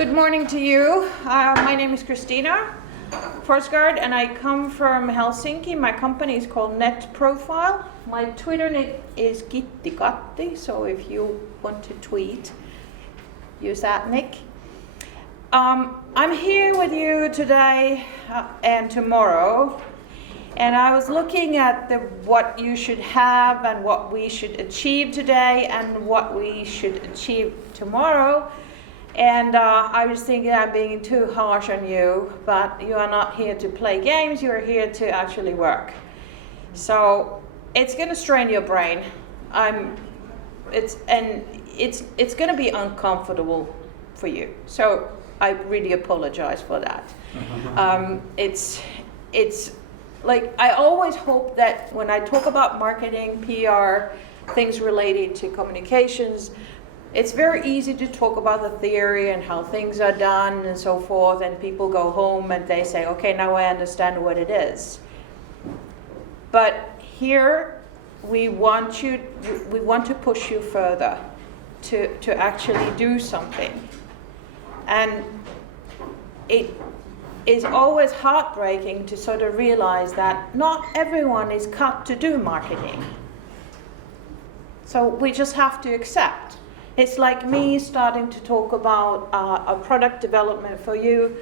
Good morning to you. My name is Christina Forsgård and I come from Helsinki. My company is called Net Profile. My Twitter name is Kittikatti, so if you want to tweet, use that nick. I'm here with you today and tomorrow, and I was looking at what you should have and what we should achieve today and what we should achieve tomorrow. And I was thinking I'm being too harsh on you, but you are not here to play games, you are here to actually work. So it's going to strain your brain. It's going to be uncomfortable for you. So I really apologize for that. It's like I always hope that when I talk about marketing, PR, things related to communications, it's very easy to talk about the theory and how things are done and so forth, and people go home and they say, okay, now I understand what it is. But here we want to push you further to actually do something. And it is always heartbreaking to sort of realize that not everyone is cut to do marketing. So we just have to accept. It's like me starting to talk about a product development for you,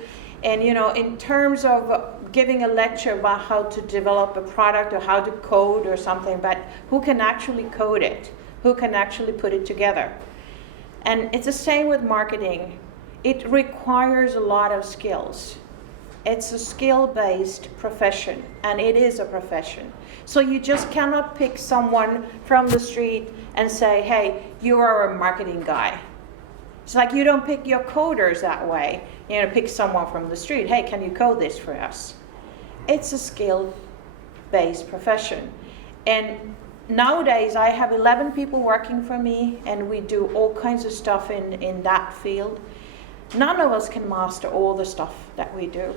and in terms of giving a lecture about how to develop a product or how to code or something, but who can actually code it? Who can actually put it together? And it's the same with marketing. It requires a lot of skills. It's a skill-based profession, and it is a profession. So you just cannot pick someone from the street and say, hey, you are a marketing guy. It's like you don't pick your coders that way. Pick someone from the street. Hey, can you code this for us? It's a skill-based profession. And nowadays I have 11 people working for me, and we do all kinds of stuff in that field. None of us can master all the stuff that we do.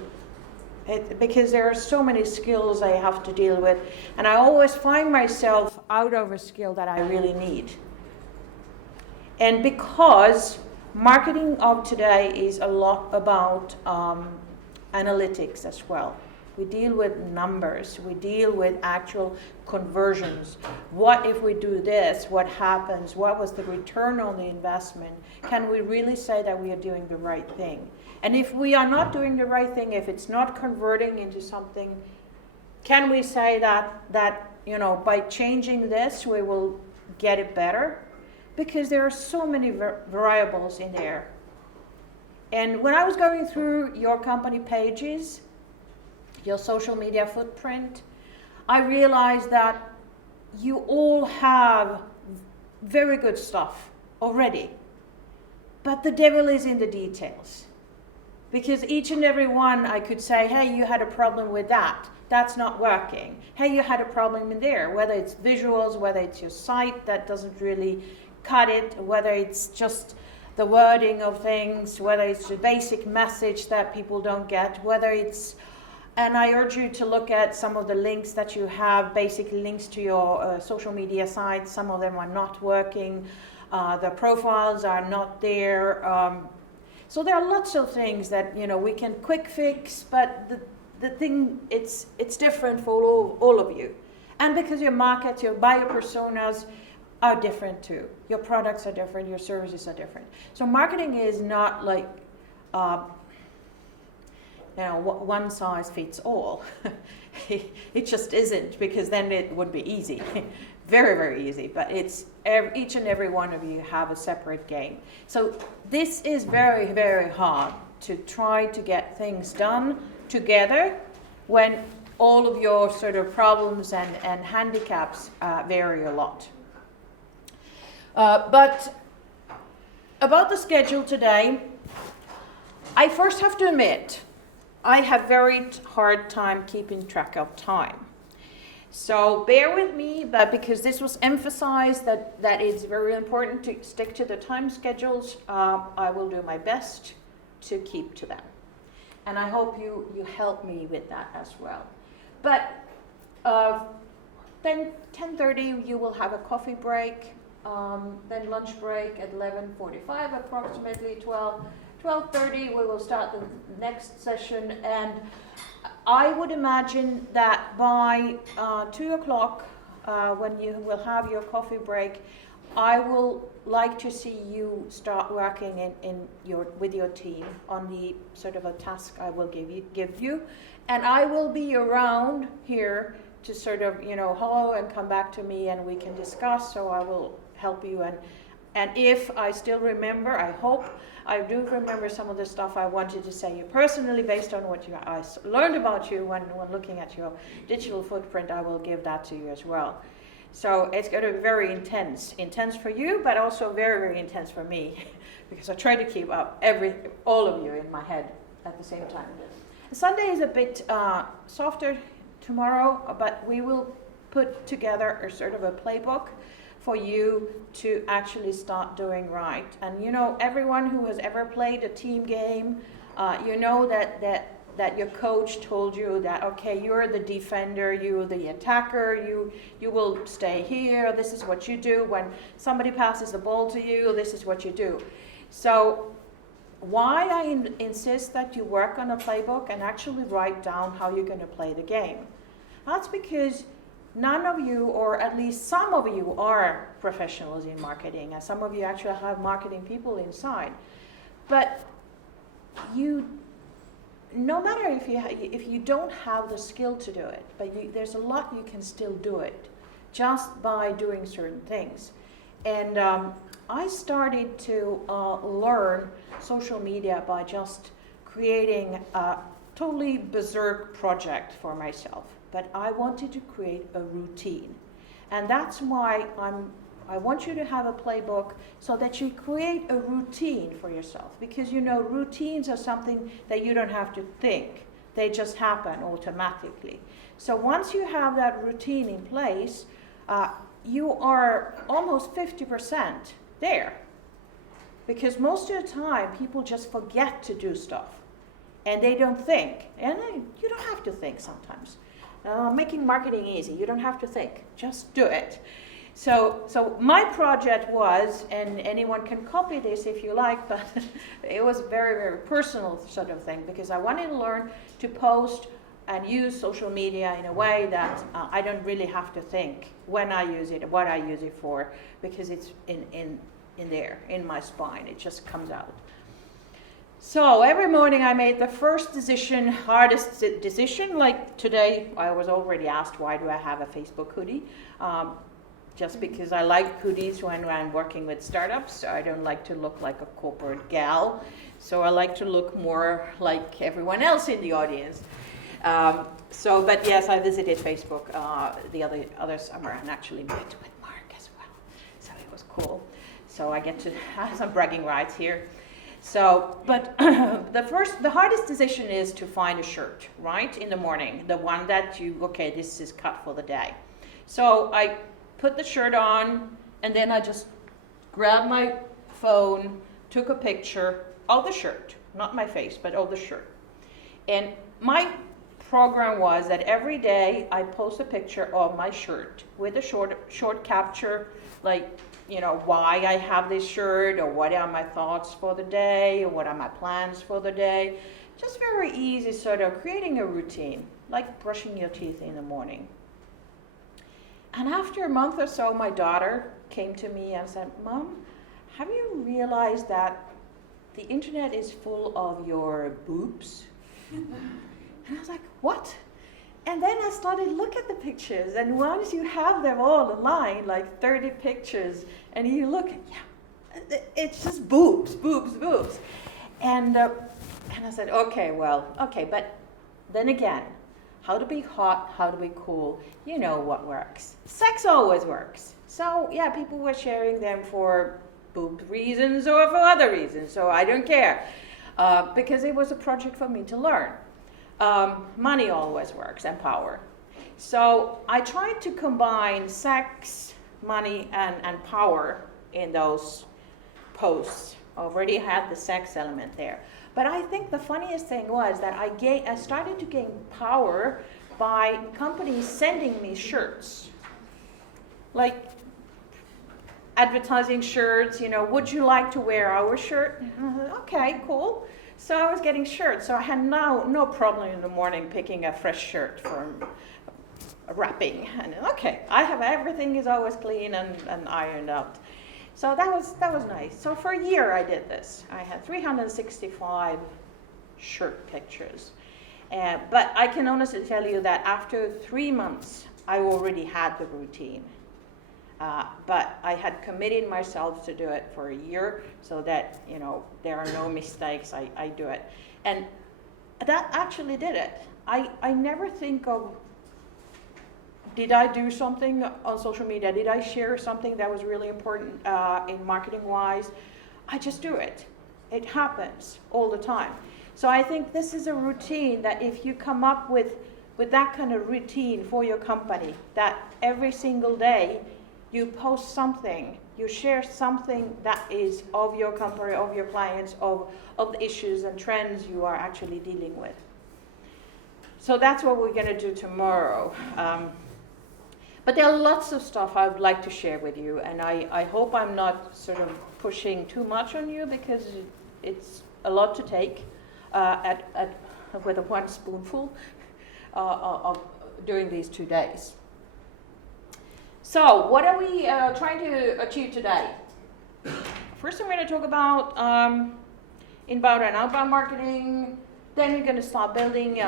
Because there are so many skills I have to deal with, and I always find myself out of a skill that I really need. And because marketing of today is a lot about analytics as well. We deal with numbers, we deal with actual conversions. What if we do this? What happens? What was the return on the investment? Can we really say that we are doing the right thing? And if we are not doing the right thing, if it's not converting into something, can we say that by changing this we will get it better? Because there are so many variables in there. And when I was going through your company pages, your social media footprint, I realized that you all have very good stuff already. But the devil is in the details. Because each and every one I could say, hey, you had a problem with that. That's not working. Hey, you had a problem in there. Whether it's visuals, whether it's your site that doesn't really cut it, whether it's just the wording of things, whether it's the basic message that people don't get, whether it's, and I urge you to look at some of the links that you have, basic links to your social media sites. Some of them are not working. The profiles are not there. So there are lots of things that we can quick fix, but the thing it's different for all of you, and because your market, your buyer personas are different too. Your products are different, your services are different. So marketing is not like one size fits all. It just isn't, because then it would be easy. Very, very easy, but it's each and every one of you have a separate game. So this is very, very hard to try to get things done together when all of your sort of problems and handicaps vary a lot. But about the schedule today, I first have to admit, I have very hard time keeping track of time. So bear with me, but because this was emphasized that it's very important to stick to the time schedules, I will do my best to keep to them. And I hope you help me with that as well. But then 10:30 you will have a coffee break, then lunch break at 11:45 approximately, 12. 12:30 we will start the next session, and I would imagine that by 2 o'clock, when you will have your coffee break, I will like to see you start working with your team on the sort of a task I will give you, and I will be around here to sort of, hello, and come back to me and we can discuss. So I will help you, and if I still remember, I hope I do remember some of the stuff I wanted to say you personally based on what I learned about you when looking at your digital footprint. I will give that to you as well. So it's going to be very intense for you, but also very, very intense for me, because I try to keep up all of you in my head at the same time. Sunday is a bit softer tomorrow, but we will put together a sort of a playbook for you to actually start doing right. And everyone who has ever played a team game, that your coach told you that, okay, you're the defender, you're the attacker, you will stay here, this is what you do. When somebody passes the ball to you, this is what you do. So why I insist that you work on a playbook and actually write down how you're going to play the game. That's because none of you, or at least some of you, are professionals in marketing, and some of you actually have marketing people inside. But no matter if you don't have the skill to do it, but there's a lot you can still do it just by doing certain things. And I started to learn social media by just creating a totally berserk project for myself. But I wanted to create a routine. And that's why I want you to have a playbook so that you create a routine for yourself. Because routines are something that you don't have to think. They just happen automatically. So once you have that routine in place, you are almost 50% there. Because most of the time, people just forget to do stuff. And they don't think. And you don't have to think sometimes. Making marketing easy. You don't have to think. Just do it. So my project was, and anyone can copy this if you like, but it was a very, very personal sort of thing, because I wanted to learn to post and use social media in a way that I don't really have to think when I use it, what I use it for, because it's in there, in my spine. It just comes out. So every morning I made the first decision, hardest decision. Like today, I was already asked, why do I have a Facebook hoodie? Just because I like hoodies when I'm working with startups. I don't like to look like a corporate gal. So I like to look more like everyone else in the audience. But yes, I visited Facebook the other summer and actually met with Mark as well. So it was cool. So I get to have some bragging rights here. So, but the hardest decision is to find a shirt, right, in the morning, the one that this is cut for the day. So I put the shirt on, and then I just grabbed my phone, took a picture of the shirt, not my face, but of the shirt. And my program was that every day I post a picture of my shirt with a short capture, like, why I have this shirt, or what are my thoughts for the day, or what are my plans for the day. Just very easy, sort of creating a routine, like brushing your teeth in the morning. And after a month or so, my daughter came to me and said, Mom, have you realized that the internet is full of your boobs? And I was like, what? And then I started to look at the pictures, and once you have them all aligned, like 30 pictures, and you look, it's just boobs. And I said, okay, but then again, how to be hot, how to be cool, what works. Sex always works. So yeah, people were sharing them for boob reasons or for other reasons, so I don't care, because it was a project for me to learn. Money always works, and power. So I tried to combine sex, money, and power in those posts. Already had the sex element there. But I think the funniest thing was that I started to gain power by companies sending me shirts. Like, advertising shirts, would you like to wear our shirt? Okay, cool. So I was getting shirts, so I had no problem in the morning picking a fresh shirt from wrapping. And okay, I have everything is always clean and ironed out. So that was nice. So for a year I did this. I had 365 shirt pictures. But I can honestly tell you that after 3 months, I already had the routine. But I had committed myself to do it for a year so that, there are no mistakes, I do it. And that actually did it. I never think of, did I do something on social media? Did I share something that was really important in marketing-wise? I just do it. It happens all the time. So I think this is a routine that if you come up with that kind of routine for your company, that every single day you post something, you share something that is of your company, of your clients, of the issues and trends you are actually dealing with. So that's what we're going to do tomorrow. But there are lots of stuff I would like to share with you, and I hope I'm not sort of pushing too much on you, because it's a lot to take with a one spoonful of during these 2 days. So what are we trying to achieve today? First I'm going to talk about inbound and outbound marketing. Then you're going to start building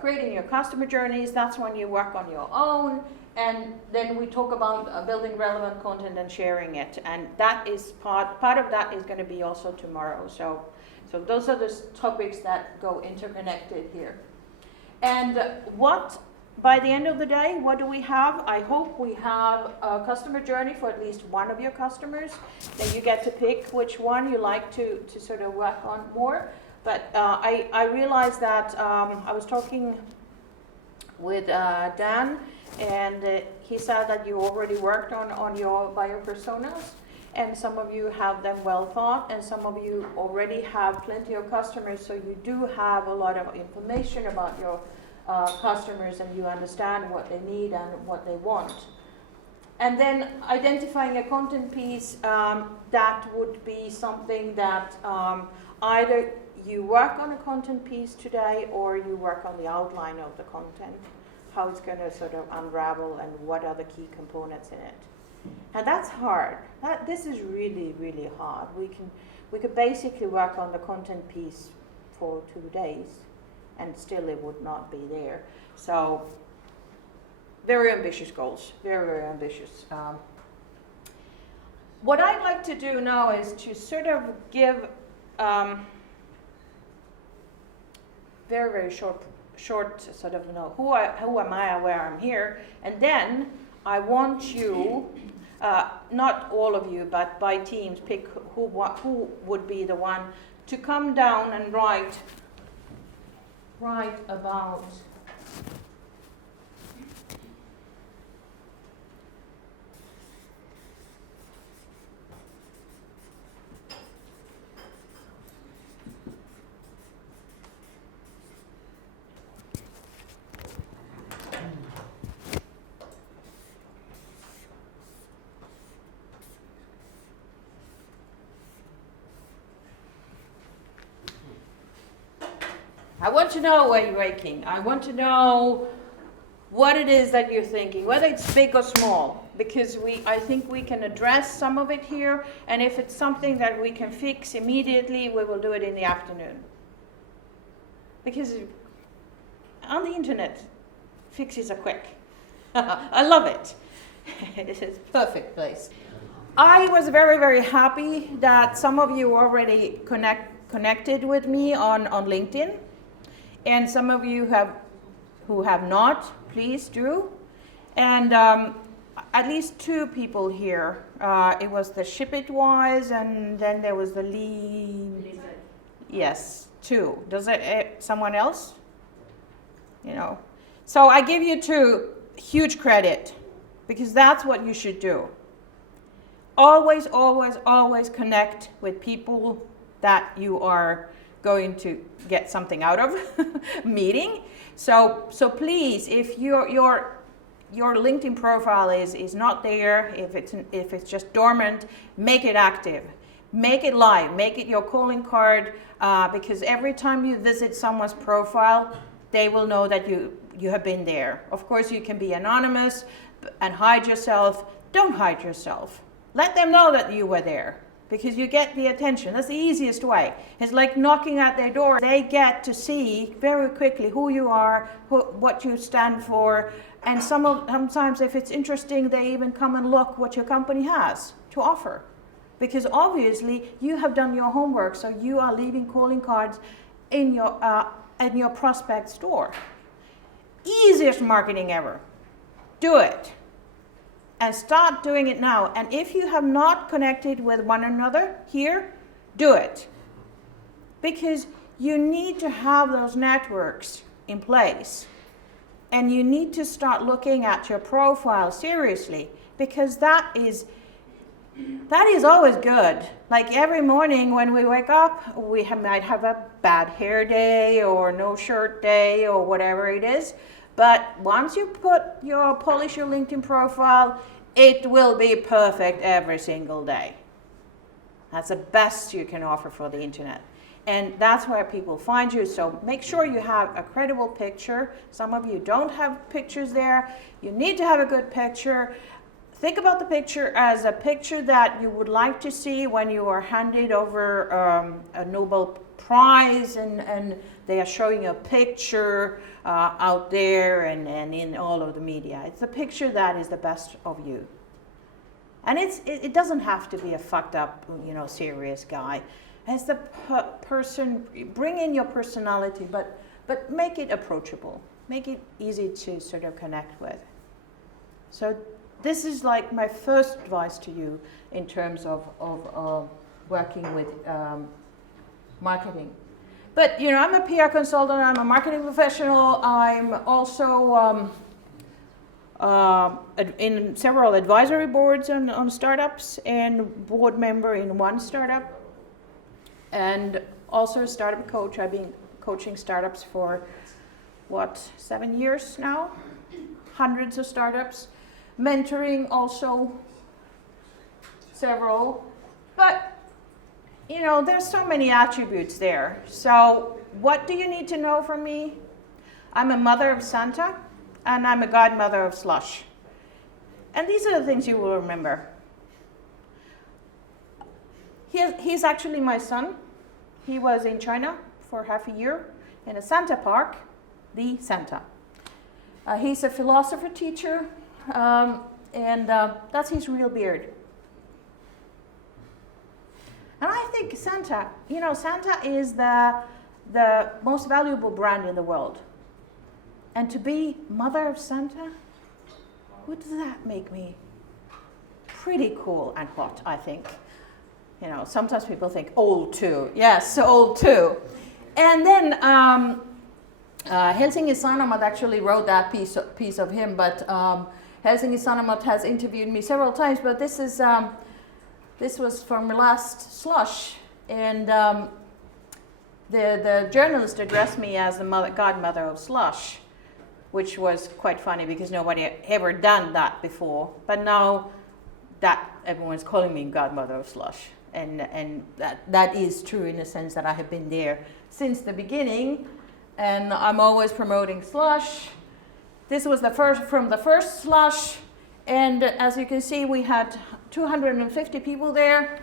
creating your customer journeys. That's when you work on your own. And then we talk about building relevant content and sharing it. And that is part of that is going to be also tomorrow. So those are the topics that go interconnected here. And by the end of the day, what do we have? I hope we have a customer journey for at least one of your customers. Then you get to pick which one you like to sort of work on more. But I realized that I was talking with Dan, and he said that you already worked on your buyer personas, and some of you have them well thought, and some of you already have plenty of customers, so you do have a lot of information about your customers, and you understand what they need and what they want. And then identifying a content piece that would be something that either you work on a content piece today, or you work on the outline of the content, how it's going to sort of unravel and what are the key components in it. And that's hard. This is really, really hard. We could basically work on the content piece for 2 days, and still it would not be there. So very ambitious goals, very, very ambitious. What I'd like to do now is to sort of give very, very short sort of, who am I, where I'm here, and then I want you, not all of you, but by teams, pick who would be the one to come down and write about I want to know where you're waking. I want to know what it is that you're thinking, whether it's big or small, because I think we can address some of it here, and if it's something that we can fix immediately, we will do it in the afternoon. Because on the internet, fixes are quick. I love it. It's a perfect place. I was very, very happy that some of you already connected with me on LinkedIn. And some of you who have not, please do. And at least 2 people here. It was the Shipitwise, and then there was the Lee. Yes, 2. Does it someone else? So I give you 2 huge credit, because that's what you should do. Always, always, always connect with people that you are going to get something out of meeting. So please, if you're your LinkedIn profile is not there, if it's just dormant, make it active. Make it live, make it your calling card, because every time you visit someone's profile, they will know that you have been there. Of course, you can be anonymous and hide yourself. Don't hide yourself. Let them know that you were there, because you get the attention. That's the easiest way. It's like knocking at their door. They get to see very quickly who you are, what you stand for, and sometimes if it's interesting, they even come and look what your company has to offer. Because obviously you have done your homework, so you are leaving calling cards in your prospect's door. Easiest marketing ever. Do it. And start doing it now. And if you have not connected with one another here, do it. Because you need to have those networks in place. And you need to start looking at your profile seriously, because that is always good. Like every morning when we wake up, might have a bad hair day or no shirt day or whatever it is. But once you polish your LinkedIn profile, it will be perfect every single day. That's the best you can offer for the internet. And that's where people find you. So make sure you have a credible picture. Some of you don't have pictures there. You need to have a good picture. Think about the picture as a picture that you would like to see when you are handed over a Nobel Prize and they are showing a picture out there and in all of the media. It's a picture that is the best of you. And it doesn't have to be a fucked up, serious guy. It's the person, bring in your personality, but make it approachable. Make it easy to sort of connect with. So this is like my first advice to you in terms of working with marketing. But I'm a PR consultant, I'm a marketing professional, I'm also in several advisory boards on startups and board member in one startup. And also a startup coach. I've been coaching startups for 7 years now? Hundreds of startups. Mentoring also several. But, there's so many attributes there. So what do you need to know from me? I'm a mother of Santa, and I'm a godmother of Slush. And these are the things you will remember. He's actually my son. He was in China for half a year in a Santa park, the Santa. He's a philosophy teacher, and that's his real beard. And I think Santa is the most valuable brand in the world. And to be mother of Santa, what does that make me? Pretty cool and hot, I think. Sometimes people think old too. Yes, old too. And then Helsingin Sanomat actually wrote that piece of him, but Helsingin Sanomat has interviewed me several times, but this was from last Slush, and the journalist addressed me as the godmother of Slush, which was quite funny because nobody ever done that before, but now that everyone's calling me godmother of Slush. And that is true in the sense that I have been there since the beginning, and I'm always promoting Slush. This was from the first Slush, and as you can see, we had 250 people there.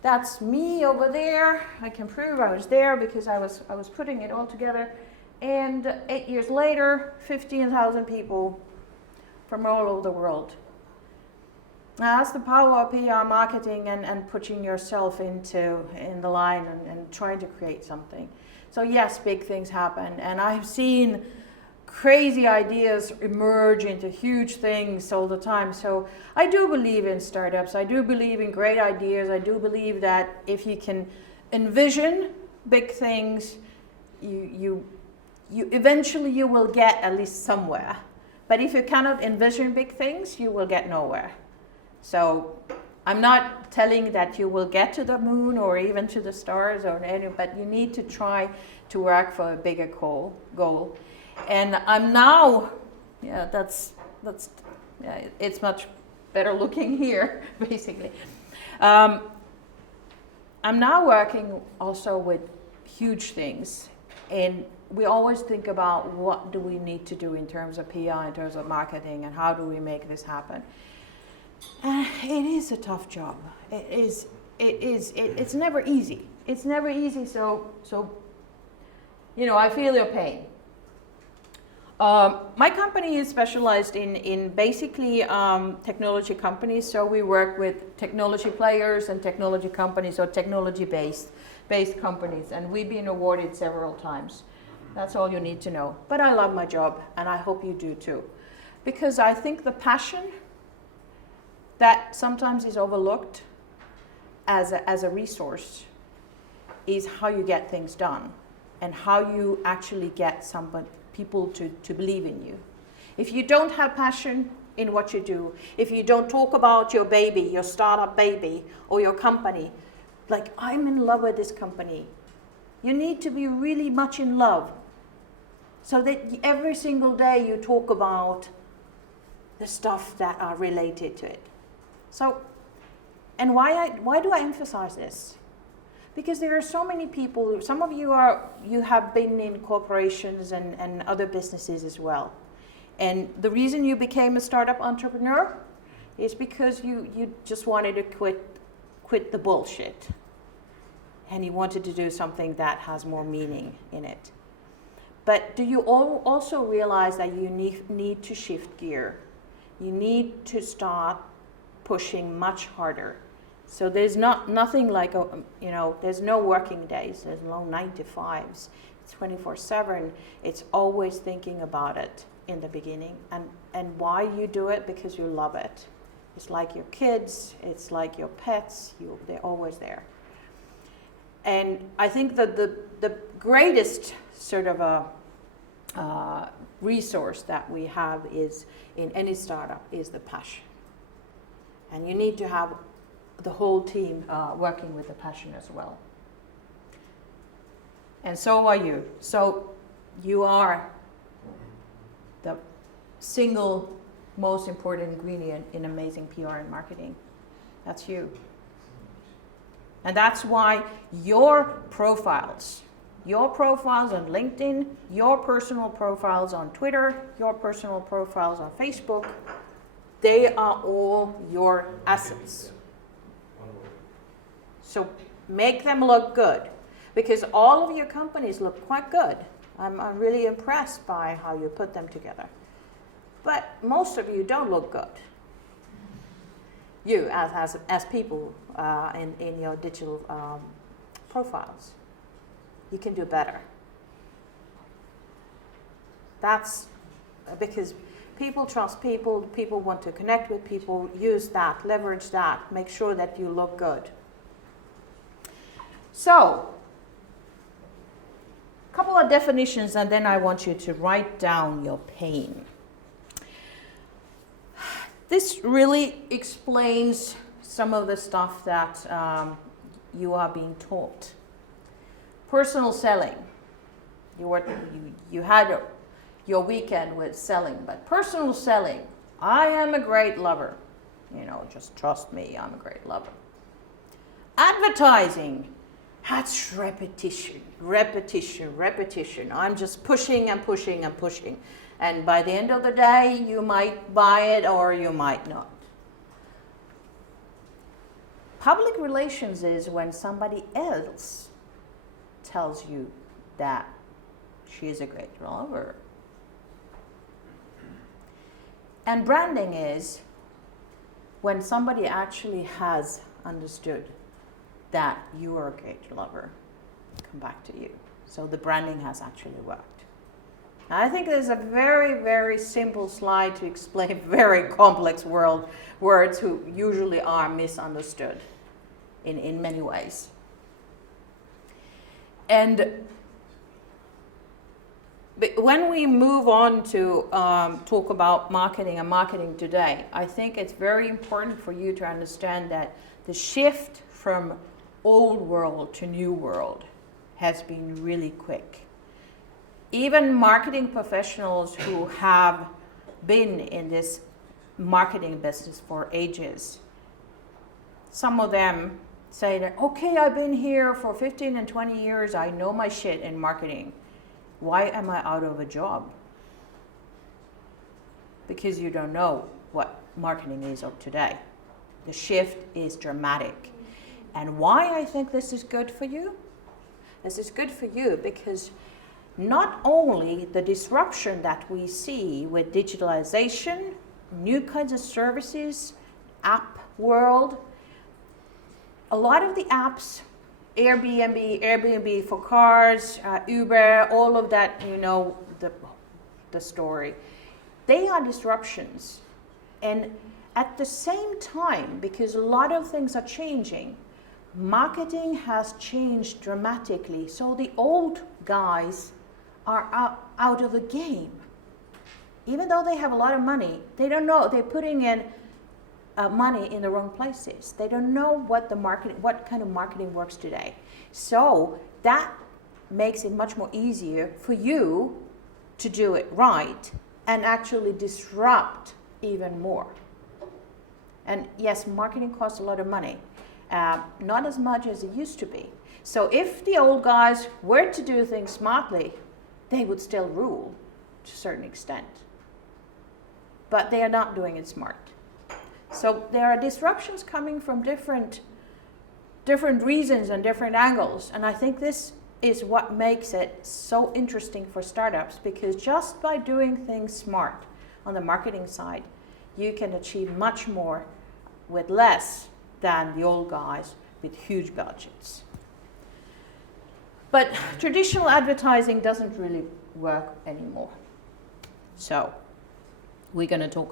That's me over there. I can prove I was there because I was putting it all together. And 8 years later, 15,000 people from all over the world. Now, that's the power of PR marketing and putting yourself in the line and trying to create something. So yes, big things happen. And I've seen crazy ideas emerge into huge things all the time. So I do believe in startups. I do believe in great ideas. I do believe that if you can envision big things, you eventually you will get at least somewhere. But if you cannot envision big things, you will get nowhere. So I'm not telling that you will get to the moon or even to the stars but you need to try to work for a bigger goal. And I'm now, that's it's much better looking here, basically. I'm now working also with huge things, and we always think about what do we need to do in terms of PR, in terms of marketing, and how do we make this happen. It is a tough job. It's never easy. It's never easy, so I feel your pain. My company is specialized in basically technology companies, so we work with technology players and technology companies, or technology-based companies, and we've been awarded several times. That's all you need to know. But I love my job, and I hope you do too. Because I think the passion that sometimes is overlooked as a resource is how you get things done and how you actually get people to believe in you. If you don't have passion in what you do, if you don't talk about your baby, your startup baby, or your company, like I'm in love with this company, you need to be really much in love so that every single day you talk about the stuff that are related to it. So, and why do I emphasize this? Because there are so many people, some of you have been in corporations and other businesses as well. And the reason you became a startup entrepreneur is because you just wanted to quit the bullshit. And you wanted to do something that has more meaning in it. But do you also realize that you need to shift gear? You need to start pushing much harder. So there's nothing like, there's no working days, there's no 9 to 5s. It's 24/7. It's always thinking about it in the beginning. And why you do it? Because you love it. It's like your kids, it's like your pets, they're always there. And I think that the greatest sort of a resource that we have is in any startup is the passion. And you need to have the whole team working with the passion as well. And so are you. So you are the single most important ingredient in amazing PR and marketing. That's you. And that's why your profiles on LinkedIn, your personal profiles on Twitter, your personal profiles on Facebook, they are all your assets. So make them look good, because all of your companies look quite good. I'm really impressed by how you put them together. But most of you don't look good. You as people in your digital profiles. You can do better. That's because people trust people, people want to connect with people, use that, leverage that, make sure that you look good. So, a couple of definitions, and then I want you to write down your pain. This really explains some of the stuff that you are being taught. Personal selling. You had your weekend with selling, but personal selling. I am a great lover. Just trust me, I'm a great lover. Advertising. That's repetition. I'm just pushing and pushing and pushing. And by the end of the day, you might buy it or you might not. Public relations is when somebody else tells you that she is a great lover. And branding is when somebody actually has understood that you are a great lover, come back to you. So the branding has actually worked. I think there's a very, very simple slide to explain very complex words who usually are misunderstood in many ways. And when we move on to talk about marketing and marketing today, I think it's very important for you to understand that the shift from old world to new world has been really quick. Even marketing professionals who have been in this marketing business for ages. Some of them say that, okay, I've been here for 15 and 20 years, I know my shit in marketing. Why am I out of a job? Because you don't know what marketing is of today. The shift is dramatic. And why I think this is good for you? This is good for you because not only the disruption that we see with digitalization, new kinds of services, app world, a lot of the apps, Airbnb for cars, Uber, all of that, you know, the story. They are disruptions. And at the same time, because a lot of things are changing, marketing has changed dramatically. So the old guys are out of the game. Even though they have a lot of money, they don't know, they're putting in money in the wrong places. They don't know what kind of marketing works today. So that makes it much more easier for you to do it right and actually disrupt even more. And yes, marketing costs a lot of money, not as much as it used to be. So if the old guys were to do things smartly, they would still rule to a certain extent. But they are not doing it smart. So there are disruptions coming from different reasons and different angles. And I think this is what makes it so interesting for startups, because just by doing things smart on the marketing side, you can achieve much more with less than the old guys with huge budgets. But traditional advertising doesn't really work anymore. So we're going to talk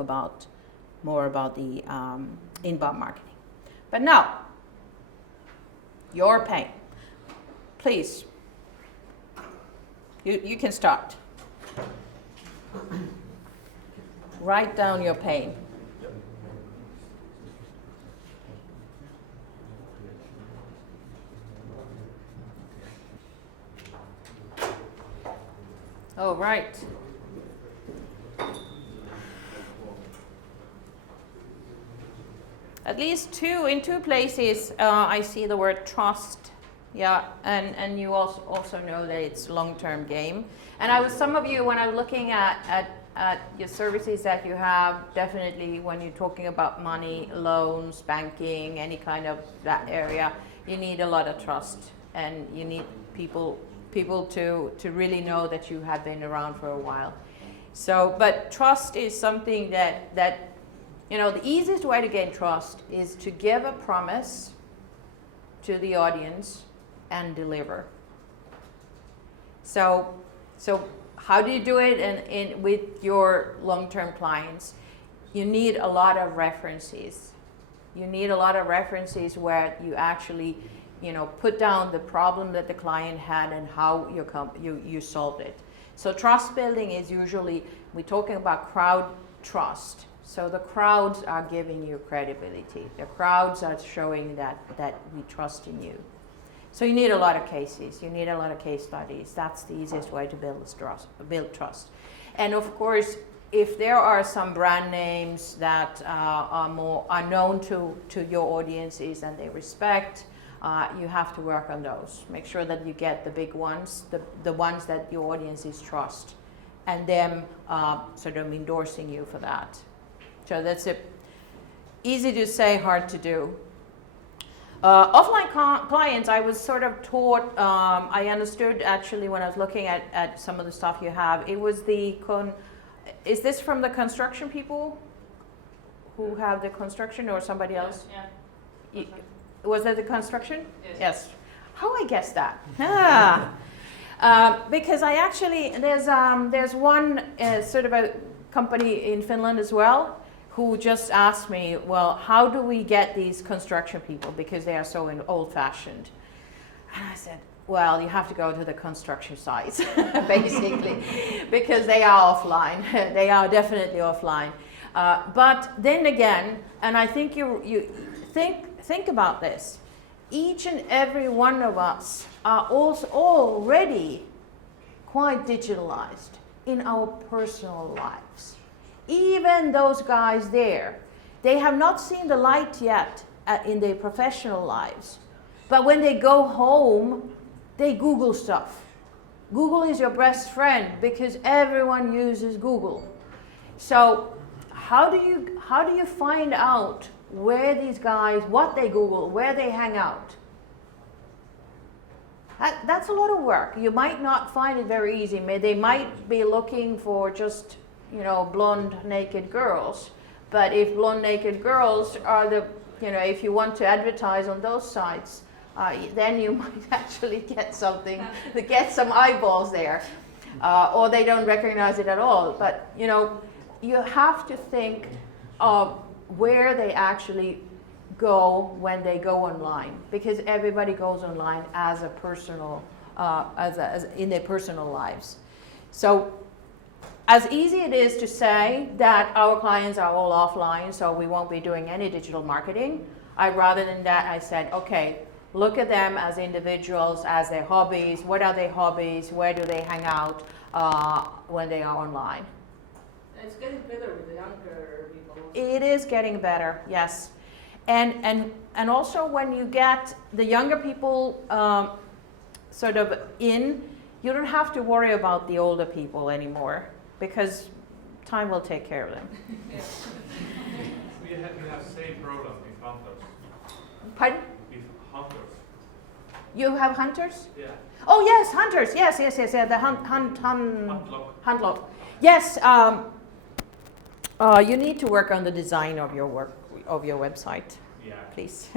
more about the inbound marketing. But now, your pain. Please, you can start. Write down your pain. Oh, right. At least in two places, I see the word trust. Yeah, and you also know that it's long-term game. And some of you, when I'm looking at your services that you have, definitely when you're talking about money, loans, banking, any kind of that area, you need a lot of trust, and you need people to really know that you have been around for a while. So, but trust is something that you know, the easiest way to gain trust is to give a promise to the audience and deliver. So how do you do it with your long-term clients? You need a lot of references. You need a lot of references where you actually, you know, put down the problem that the client had and how you solved it. So trust building is usually, we're talking about crowd trust. So the crowds are giving you credibility. The crowds are showing that we trust in you. So you need a lot of cases. You need a lot of case studies. That's the easiest way to build trust. And of course, if there are some brand names that are known to your audiences and they respect, you have to work on those. Make sure that you get the big ones, the ones that your audiences trust, and them sort of endorsing you for that. So that's easy to say, hard to do. Offline clients, I was sort of taught, I understood actually when I was looking at some of the stuff you have, it was is this from the construction people who have the construction, or somebody else? Yeah. Was that the construction? Yes. How I guessed that? Because I actually, there's one sort of a company in Finland as well, who just asked me, well, how do we get these construction people, because they are so old-fashioned? And I said, well, you have to go to the construction sites, basically, because they are offline. They are definitely offline. But then again, and I think you think about this, each and every one of us are also already quite digitalized in our personal lives. even those guys there, they have not seen the light yet in their professional lives. But when they go home, they Google stuff. Google is your best friend because everyone uses Google. So how do you find out where these guys, what they Google, where they hang out? That's a lot of work. You might not find it very easy. They might be looking for just, blonde naked girls. But if blonde naked girls are if you want to advertise on those sites, then you might actually get some eyeballs there, or they don't recognize it at all. But you have to think of where they actually go when they go online, because everybody goes online as a personal, as in their personal lives. So, as easy it is to say that our clients are all offline, so we won't be doing any digital marketing, rather than that, I said, okay, look at them as individuals, as their hobbies. What are their hobbies? Where do they hang out when they are online? It's getting better with the younger people. It is getting better, yes. And also when you get the younger people sort of in, you don't have to worry about the older people anymore, because time will take care of them. We have same problem with hunters. Pardon? With hunters. You have hunters? Yeah. Oh yes, hunters. Yes. The huntlock. Yes. You need to work on the design of your website. Yeah. Please.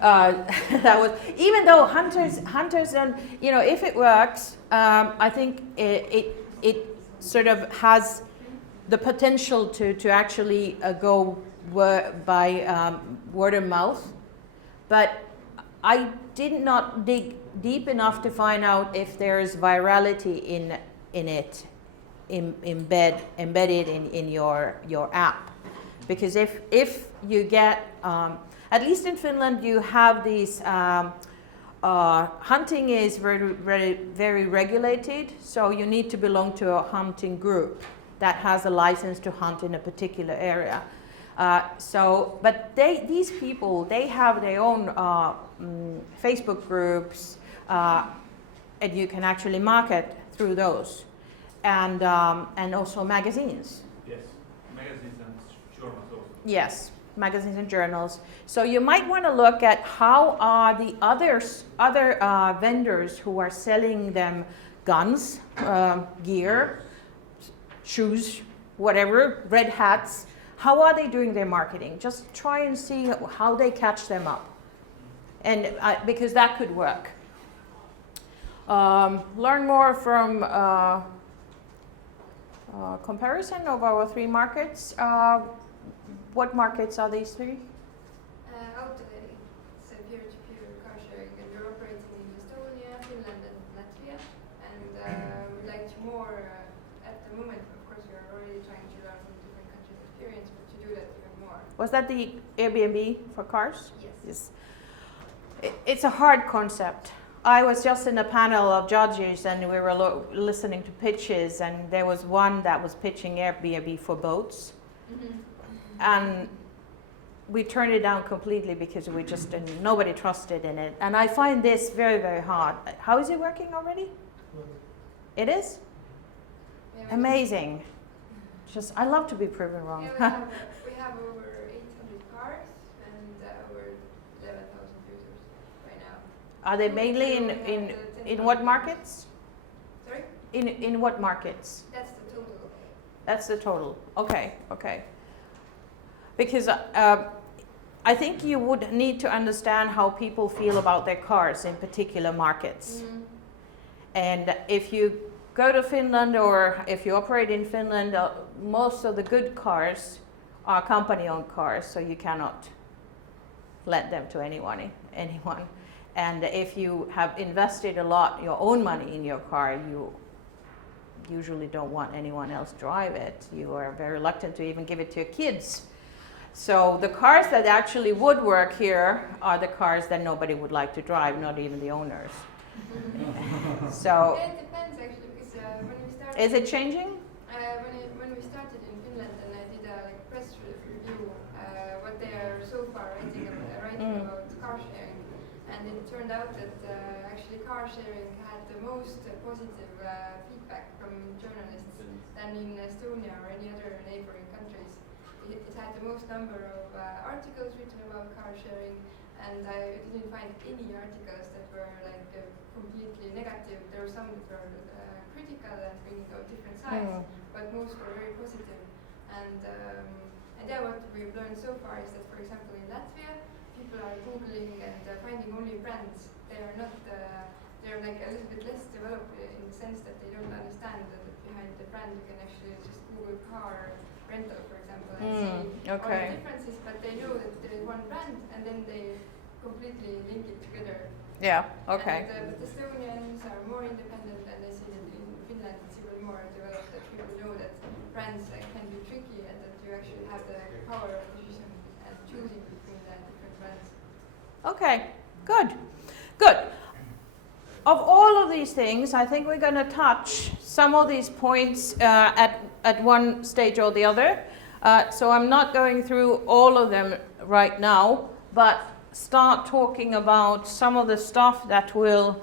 That was, even though hunters, and if it works, I think it sort of has the potential to actually go by word of mouth, but I did not dig deep enough to find out if there's virality in it, embedded in your app, because if you get at least in Finland, you have these, hunting is very regulated, so you need to belong to a hunting group that has a license to hunt in a particular area. But these people, they have their own Facebook groups, and you can actually market through those, and also magazines. Yes, magazines and journals also. Yes. Magazines and journals. So you might want to look at how are the other vendors who are selling them guns, gear, shoes, whatever, red hats, how are they doing their marketing? Just try and see how they catch them up, and because that could work. Learn more from comparison of our three markets. What markets are these three? Outbound, it's a peer-to-peer car sharing, and we're operating in Estonia, Finland, and Latvia. And we'd like to more, at the moment, of course, we are already trying to learn from different countries' experience, but to do that even more. Was that the Airbnb for cars? Yes. It's a hard concept. I was just in a panel of judges, and we were listening to pitches, and there was one that was pitching Airbnb for boats. Mm-hmm. And we turned it down completely because we just didn't, nobody trusted in it. And I find this very, very hard. How is it working already? It is? Yeah, amazing. Just, I love to be proven wrong. Yeah, we have over 800 cars and over 11,000 users right now. Are they mainly in what markets? Sorry? In what markets? That's the total. That's the total. Okay. Because I think you would need to understand how people feel about their cars in particular markets. Mm-hmm. And if you go to Finland, or if you operate in Finland, most of the good cars are company-owned cars, so you cannot let them to anyone. And if you have invested a lot, your own money in your car, you usually don't want anyone else drive it. You are very reluctant to even give it to your kids. So the cars that actually would work here are the cars that nobody would like to drive, not even the owners. So it depends actually, because when we started. Is it changing? When we started in Finland, and I press review what they are so far writing about car sharing, and it turned out that actually car sharing had the most positive feedback from journalists than in Estonia or any other neighboring countries. It had the most number of articles written about car sharing, and I didn't find any articles that were like completely negative. There were some that were critical and bringing out different sides, but most were very positive. And yeah, what we've learned so far is that, for example, in Latvia, people are Googling and finding only brands. They are not, they're like a little bit less developed in the sense that they don't understand that behind the brand you can actually just Google car rental, for example, and see all the differences, but they know that there is one brand and then they completely link it together. Yeah, okay. And, but Estonians are more independent, and they see that in Finland it's even more developed, that people know that brands can be tricky and that you actually have the power of decision and choosing between the different brands. Okay, good, good. Of all of these things, I think we're going to touch some of these points at one stage or the other. So I'm not going through all of them right now, but start talking about some of the stuff that will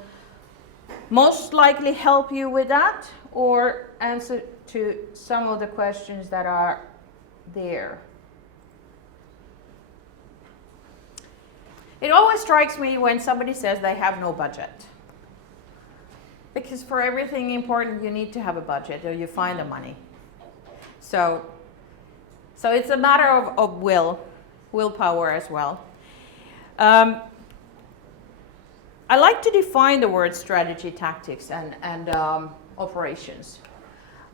most likely help you with that, or answer to some of the questions that are there. It always strikes me when somebody says they have no budget. Because for everything important, you need to have a budget, or you find the money. So it's a matter of willpower as well. I like to define the word strategy, tactics, and operations,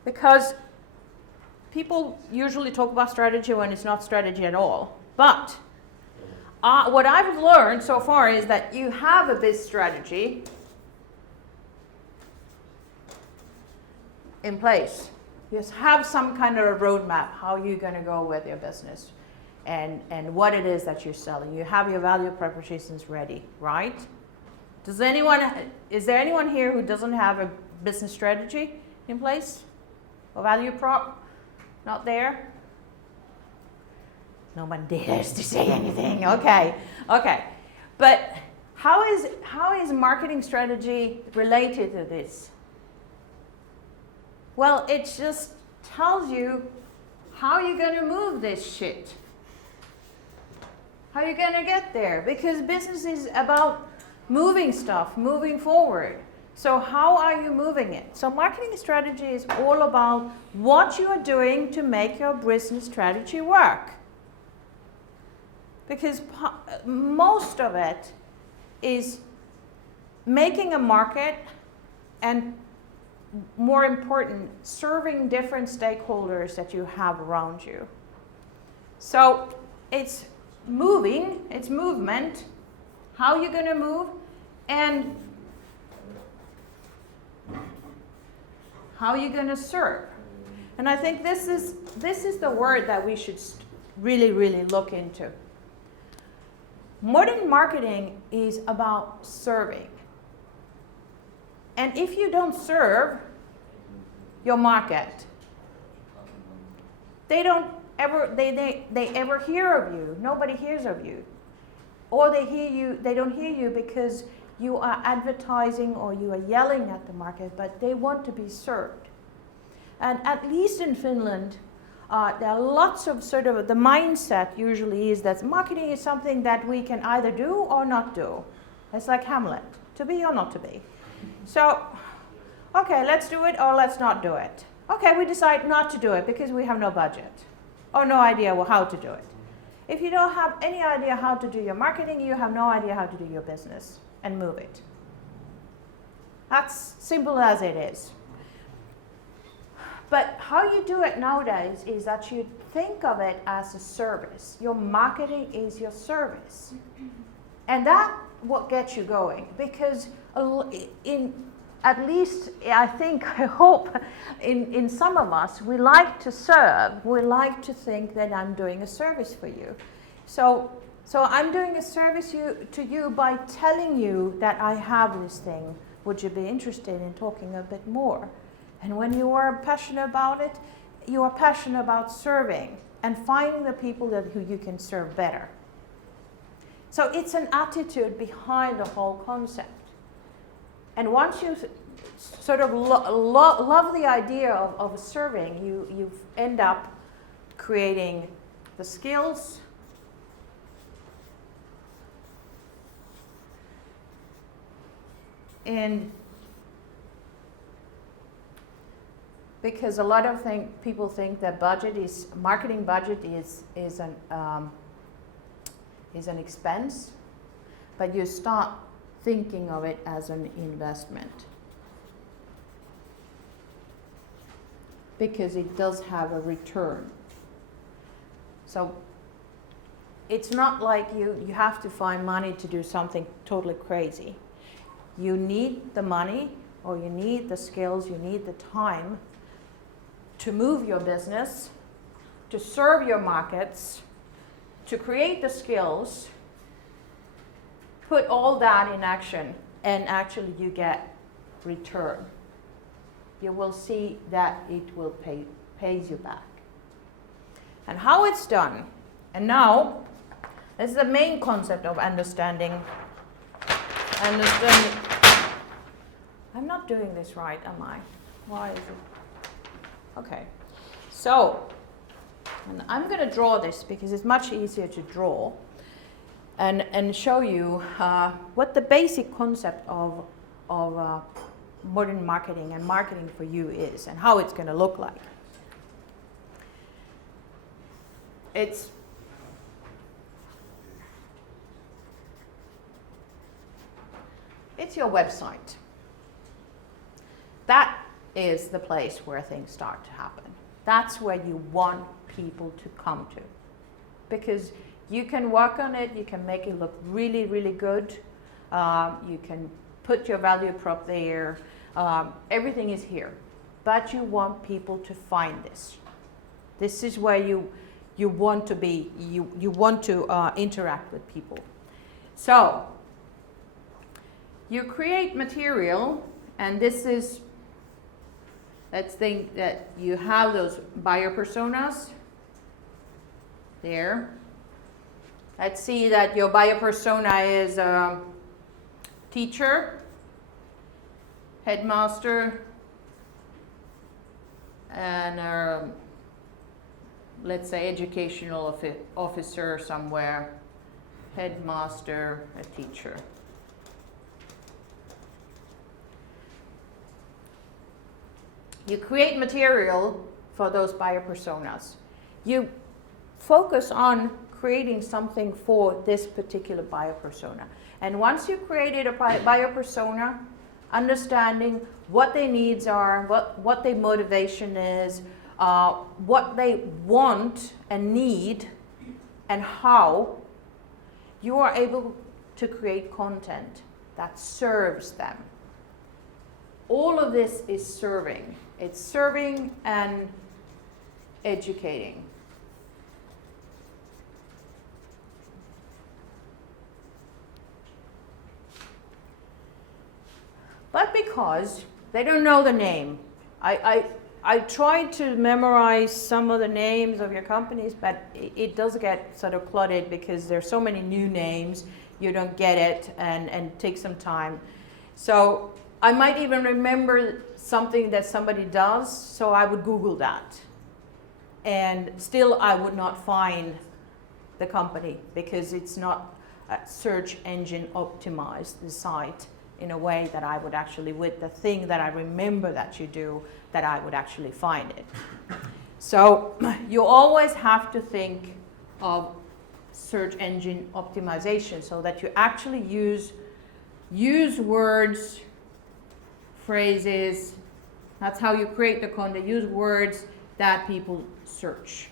because people usually talk about strategy when it's not strategy at all. But what I've learned so far is that you have a biz strategy in place. You just have some kind of a roadmap how you're going to go with your business and what it is that you're selling. You have your value propositions ready, right? Is there anyone here who doesn't have a business strategy in place? Or value prop? Not there? Nobody dares to say anything. Okay. But how is marketing strategy related to this? Well, it just tells you how you're going to move this shit. How you're going to get there. Because business is about moving stuff, moving forward. So how are you moving it? So marketing strategy is all about what you are doing to make your business strategy work. Because most of it is making a market, and more important, serving different stakeholders that you have around you. So it's moving, it's movement, how you're going to move, and how you're going to serve. And I think this is the word that we should really, really look into. Modern marketing is about serving. And if you don't serve your market, they ever hear of you. Nobody hears of you. Or they don't hear you because you are advertising or you are yelling at the market, but they want to be served. And at least in Finland, there are lots of the mindset usually is that marketing is something that we can either do or not do. It's like Hamlet, to be or not to be. So, okay, let's do it or let's not do it. Okay, we decide not to do it because we have no budget or no idea how to do it. If you don't have any idea how to do your marketing, you have no idea how to do your business and move it. That's simple as it is. But how you do it nowadays is that you think of it as a service. Your marketing is your service. And that's what gets you going. Because at least, I hope, in some of us, we like to serve. We like to think that I'm doing a service for you. So I'm doing a service to you by telling you that I have this thing. Would you be interested in talking a bit more? And when you are passionate about it, you are passionate about serving and finding the people who you can serve better. So it's an attitude behind the whole concept. And once you sort of love the idea of serving, you end up creating the skills, and because a lot of people think that marketing budget is an expense, but you start thinking of it as an investment, because it does have a return. So it's not like you have to find money to do something totally crazy. You need the money, or you need the skills, you need the time to move your business, to serve your markets, to create the skills, put all that in action, and actually you get return. You will see that it will pays you back. And how it's done. And now, this is the main concept of understanding. I'm not doing this right, am I? Why is it? Okay. So, and I'm going to draw this because it's much easier to draw and show you what the basic concept of modern marketing and marketing for you is, and how it's going to look like. It's your website. That is the place where things start to happen. That's where you want people to come to, because you can work on it, you can make it look really, really good, you can put your value prop there, everything is here, but you want people to find this. This is where you want to be, you want to interact with people. So you create material, and this is, let's think that you have those buyer personas there. Let's see that your buyer persona is a teacher, headmaster, and let's say educational officer somewhere, headmaster, a teacher. You create material for those buyer personas. You focus on creating something for this particular buyer persona. And once you've created a buyer persona, understanding what their needs are, what their motivation is, what they want and need, and how, you are able to create content that serves them. All of this is serving. It's serving and educating. But because they don't know the name, I tried to memorize some of the names of your companies, but it does get sort of cluttered because there's so many new names, you don't get it, and take some time. So I might even remember something that somebody does, so I would Google that. And still I would not find the company because it's not a search engine optimized, the site, in a way that I would actually, with the thing that I remember that you do, that I would actually find it. So you always have to think of search engine optimization so that you actually use words, phrases, that's how you create the content, use words that people search.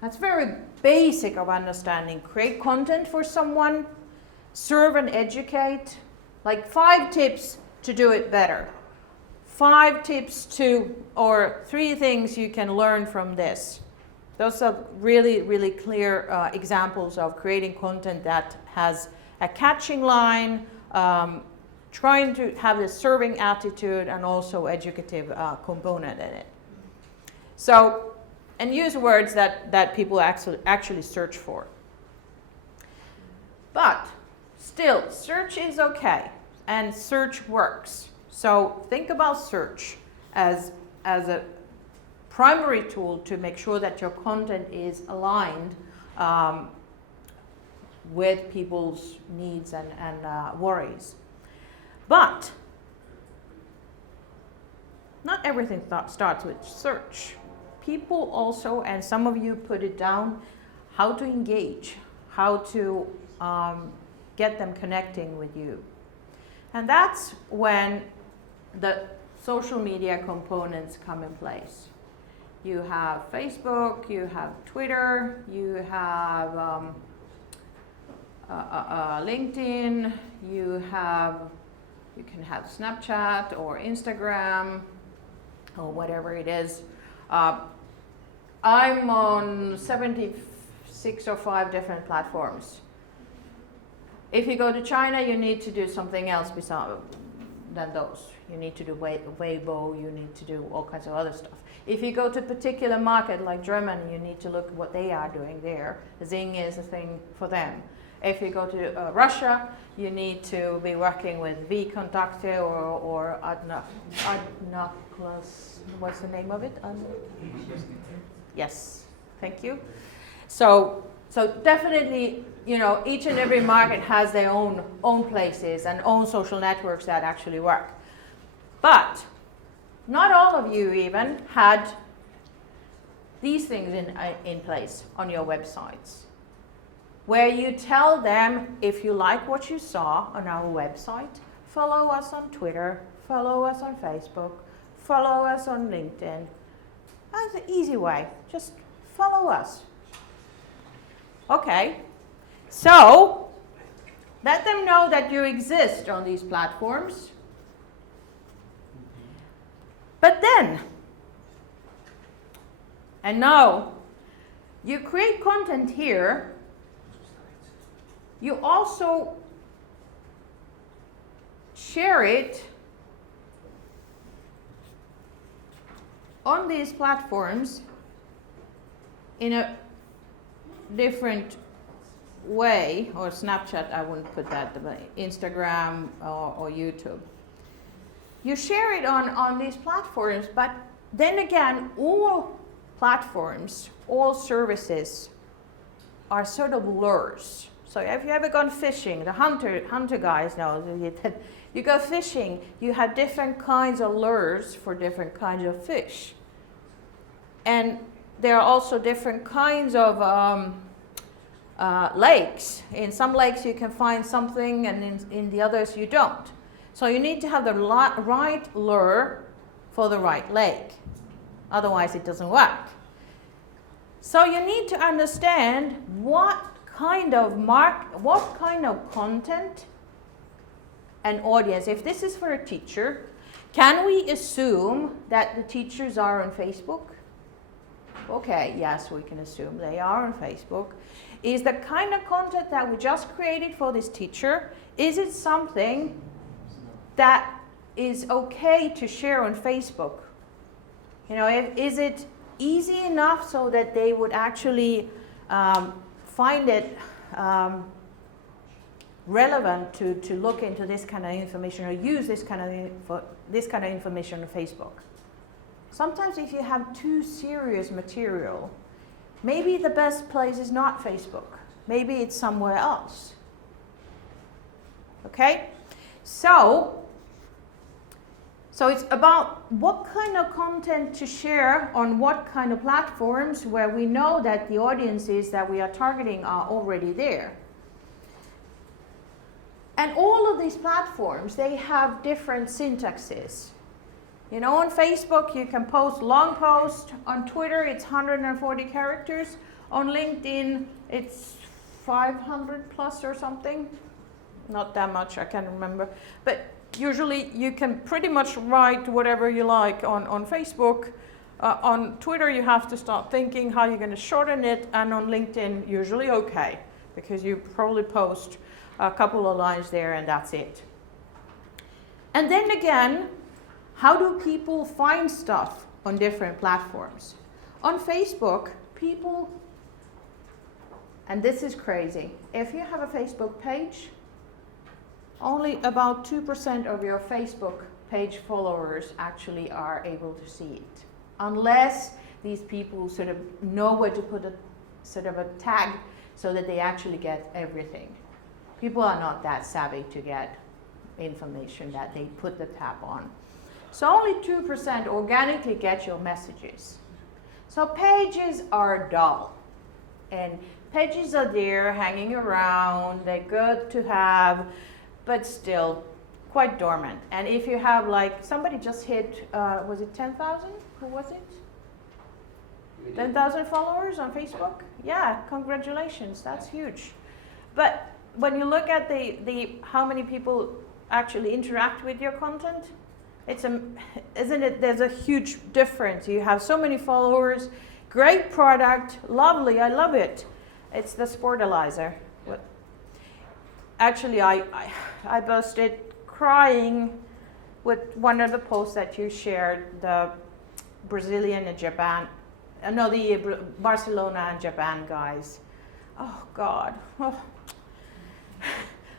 That's very basic of understanding. Create content for someone, serve and educate. Like 5 tips to do it better. 5 tips or 3 things you can learn from this. Those are really, really clear examples of creating content that has a catching line, trying to have this serving attitude and also educative component in it. So, and use words that people actually search for. But still, search is okay, and search works. So think about search as a primary tool to make sure that your content is aligned with people's needs and worries. But not everything starts with search. People also, and some of you put it down, how to engage, how to get them connecting with you. And that's when the social media components come in place. You have Facebook, you have Twitter, you have LinkedIn, you can have Snapchat or Instagram or whatever it is. I'm on 76 or 5 different platforms. If you go to China, you need to do something else than those. You need to do Weibo, you need to do all kinds of other stuff. If you go to a particular market like Germany, you need to look at what they are doing there. Zing is a thing for them. If you go to Russia, you need to be working with vKontakte or Adnaklas, what's the name of it? Yes, thank you. So definitely, you know, each and every market has their own places and own social networks that actually work. But not all of you even had these things in place on your websites, where you tell them, if you like what you saw on our website, follow us on Twitter, follow us on Facebook, follow us on LinkedIn. That's an easy way. Just follow us. Okay, so let them know that you exist on these platforms. But then, and now, you create content here, you also share it on these platforms in a different way, or Snapchat, I wouldn't put that, but Instagram or YouTube. You share it on these platforms, but then again, all platforms, all services are sort of lures. So have you ever gone fishing? The hunter guys know that you go fishing, you have different kinds of lures for different kinds of fish. And there are also different kinds of lakes. In some lakes you can find something, and in the others you don't. So you need to have the right lure for the right lake. Otherwise it doesn't work. So you need to understand what kind of content and audience. If this is for a teacher, can we assume that the teachers are on Facebook? Okay, yes, we can assume they are on Facebook. Is the kind of content that we just created for this teacher, is it something that is okay to share on Facebook? You know, is it easy enough so that they would actually find it relevant to look into this kind of information or use this kind of information on Facebook? Sometimes if you have too serious material, maybe the best place is not Facebook. Maybe it's somewhere else. Okay? So it's about what kind of content to share on what kind of platforms where we know that the audiences that we are targeting are already there. And all of these platforms, they have different syntaxes. You know, on Facebook you can post long posts, on Twitter it's 140 characters, on LinkedIn it's 500 plus or something. Not that much, I can't remember. But usually you can pretty much write whatever you like on Facebook. On Twitter you have to start thinking how you're going to shorten it, and on LinkedIn usually okay, because you probably post a couple of lines there and that's it. And then again, how do people find stuff on different platforms? On Facebook, people, and this is crazy, if you have a Facebook page, only about 2% of your Facebook page followers actually are able to see it. Unless these people sort of know where to put a sort of a tag so that they actually get everything. People are not that savvy to get information that they put the tab on. So only 2% organically get your messages. So pages are dull. And pages are there hanging around, they're good to have, but still quite dormant. And if you have like, somebody just hit, was it 10,000? Who was it? 10,000 followers on Facebook? Yeah, congratulations, that's huge. But when you look at the how many people actually interact with your content, isn't it, there's a huge difference. You have so many followers, great product, lovely, I love it. It's the Sportalizer. Actually, I busted crying with one of the posts that you shared, the Brazilian and Japan, the Barcelona and Japan guys. Oh God, oh.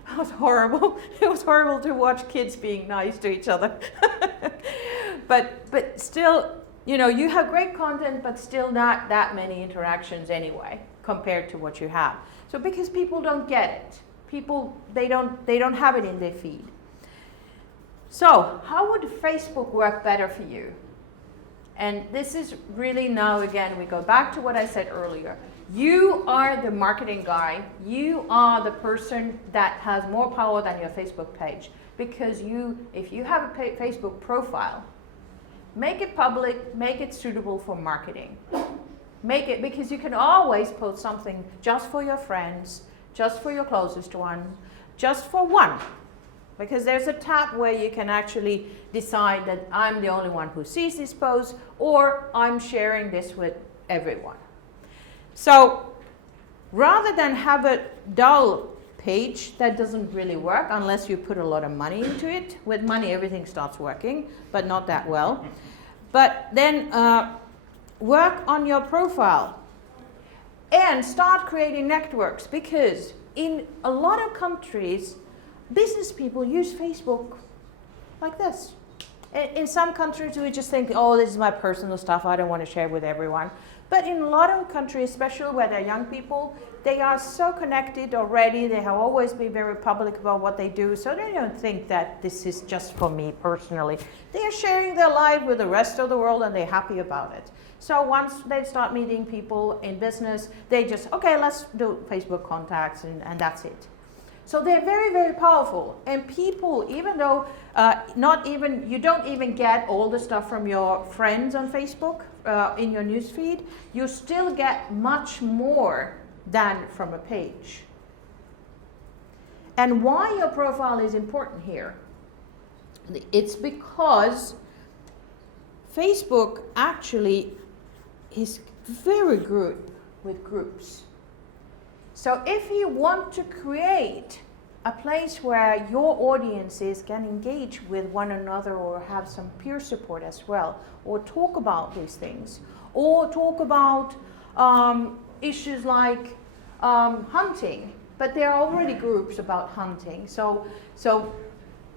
That was horrible. It was horrible to watch kids being nice to each other. But still, you know, you have great content, but still not that many interactions anyway, compared to what you have. So because people don't get it. People, they don't have it in their feed. So how would Facebook work better for you? And this is really now, again, we go back to what I said earlier. You are the marketing guy. You are the person that has more power than your Facebook page. Because if you have a Facebook profile, make it public, make it suitable for marketing. Make it, because you can always post something just for your friends, just for your closest one, just for one. Because there's a tab where you can actually decide that I'm the only one who sees this post, or I'm sharing this with everyone. So rather than have a dull page that doesn't really work unless you put a lot of money into it, with money everything starts working, but not that well. But then work on your profile and start creating networks, because in a lot of countries, business people use Facebook like this. In some countries, we just think, oh, this is my personal stuff, I don't want to share with everyone. But in a lot of countries, especially where they're young people, they are so connected already, they have always been very public about what they do, so they don't think that this is just for me personally. They are sharing their life with the rest of the world and they're happy about it. So once they start meeting people in business, they just, okay, let's do Facebook contacts and that's it. So they're very, very powerful. And people, even though you don't even get all the stuff from your friends on Facebook in your newsfeed, you still get much more than from a page. And why your profile is important here? It's because Facebook actually is very good with groups. So if you want to create a place where your audiences can engage with one another or have some peer support as well, or talk about these things, or talk about issues like hunting, but there are already groups about hunting. So